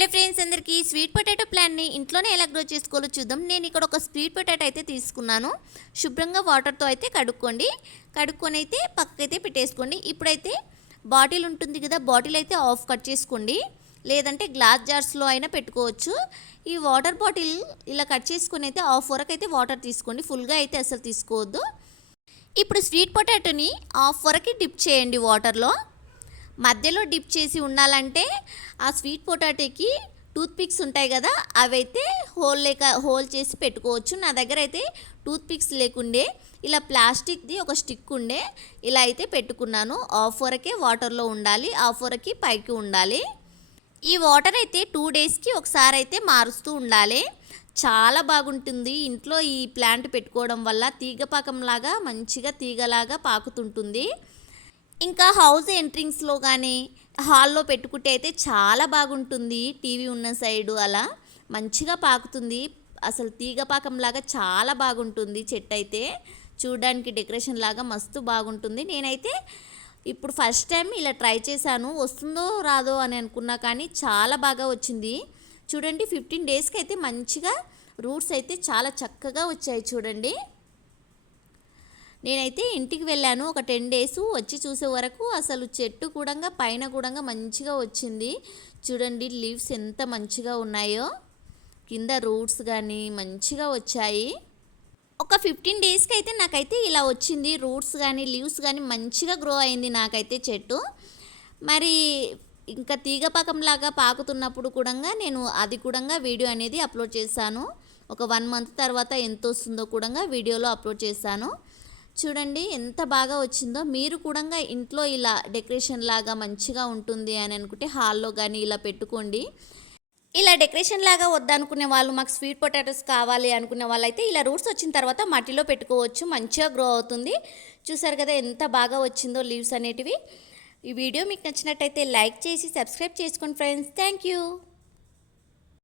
Hello friends, అందరికీ sweet potato ప్లాంట్ని ఇంట్లోనే ఎలా గ్రో చేసుకోవాలో చూద్దాం. నేను ఇక్కడ ఒక స్వీట్ పొటాటో అయితే తీసుకున్నాను. శుభ్రంగా వాటర్తో అయితే కడుక్కొని అయితే పక్కకైతే పెట్టేసుకోండి. ఇప్పుడైతే బాటిల్ ఉంటుంది కదా, బాటిల్ అయితే ఆఫ్ కట్ చేసుకోండి, లేదంటే గ్లాస్ జార్స్లో అయినా పెట్టుకోవచ్చు. ఈ వాటర్ బాటిల్ ఇలా కట్ చేసుకొని అయితే హాఫ్ వరకు అయితే వాటర్ తీసుకోండి, ఫుల్గా అయితే అసలు తీసుకోవద్దు. ఇప్పుడు స్వీట్ పొటాటోని హాఫ్ వరకు డిప్ చేయండి వాటర్లో. మధ్యలో డిప్ చేసి ఉండాలంటే ఆ స్వీట్ పొటాటోకి టూత్ పిక్స్ ఉంటాయి కదా, అవైతే హోల్ చేసి పెట్టుకోవచ్చు. నా దగ్గర అయితే టూత్ పిక్స్ లేకుండే ఇలా ప్లాస్టిక్ది ఒక స్టిక్ ఉండే, ఇలా అయితే పెట్టుకున్నాను. హాఫ్ వరకే వాటర్లో ఉండాలి, హాఫ్ వరకు పైకి ఉండాలి. ఈ వాటర్ అయితే 2 డేస్కి ఒకసారి అయితే మారుస్తూ ఉండాలి. చాలా బాగుంటుంది ఇంట్లో ఈ ప్లాంట్ పెట్టుకోవడం వల్ల. తీగపాకంలాగా మంచిగా తీగలాగా పాకుతుంటుంది. ఇంకా హౌస్ ఎంట్రింగ్స్లో కానీ హాల్లో పెట్టుకుంటే అయితే చాలా బాగుంటుంది. టీవీ ఉన్న సైడు అలా మంచిగా పాకుతుంది. అసలు తీగపాకంలాగా చాలా బాగుంటుంది చెట్టు అయితే. చూడడానికి డెకరేషన్ లాగా మస్తు బాగుంటుంది. నేనైతే ఇప్పుడు ఫస్ట్ టైం ఇలా ట్రై చేశాను. వస్తుందో రాదో అని అనుకున్నా, కానీ చాలా బాగా వచ్చింది. చూడండి, 15 డేస్కి అయితే మంచిగా రూట్స్ అయితే చాలా చక్కగా వచ్చాయి. చూడండి, నేనైతే ఇంటికి వెళ్ళాను ఒక 10 డేస్. వచ్చి చూసే వరకు అసలు చెట్టు కూడా పైన కూడా మంచిగా వచ్చింది. చూడండి, లీవ్స్ ఎంత మంచిగా ఉన్నాయో, కింద రూట్స్ కానీ మంచిగా వచ్చాయి. ఒక 15 డేస్కి అయితే నాకైతే ఇలా వచ్చింది. రూట్స్ కానీ లీవ్స్ కానీ మంచిగా గ్రో అయింది నాకైతే చెట్టు. మరి ఇంకా తీగపాకంలాగా పాకుతున్నప్పుడు కూడా నేను అది కూడా వీడియో అనేది అప్లోడ్ చేశాను. ఒక 1 మంత్ తర్వాత ఎంత వస్తుందో కూడా వీడియోలో అప్లోడ్ చేశాను. చూడండి ఎంత బాగా వచ్చిందో. మీరు కూడా ఇంట్లో ఇలా డెకరేషన్ లాగా మంచిగా ఉంటుంది అని అనుకుంటే హాల్లో కానీ ఇలా పెట్టుకోండి. ఇలా డెకరేషన్ లాగా వద్దనుకునే వాళ్ళు, మాకు స్వీట్ పొటాటోస్ కావాలి అనుకునే వాళ్ళైతే ఇలా రూట్స్ వచ్చిన తర్వాత మట్టిలో పెట్టుకోవచ్చు, మంచిగా గ్రో అవుతుంది. చూసారు కదా ఎంత బాగా వచ్చిందో లీవ్స్ అనేటివి. ఈ వీడియో మీకు నచ్చినట్టయితే లైక్ చేసి సబ్స్క్రైబ్ చేసుకోండి ఫ్రెండ్స్. Thank you.